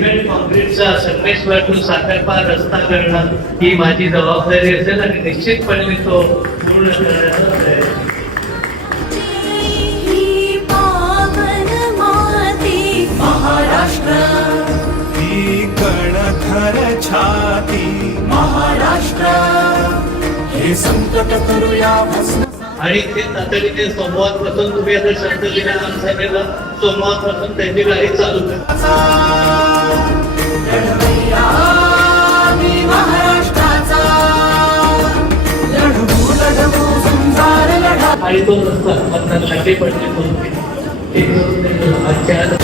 Cement कॉन्क्रीटचा संगमेश्वरातून Sakharpa रस्ता करणं ही माझी जबाबदारी असेल आणि निश्चितपणे मी तो पूर्ण करण्याचा प्रयत्न महाराष्ट्र ही कणखर छाती महाराष्ट्र हे संकट करूया आणि ते तातडीने सोमवारपासून तुम्ही आता शब्द दिला आमच्याकडे सोमवारपासून त्यांची गाडी चालू करा. लढा आणि तो रस्ता आता थंडी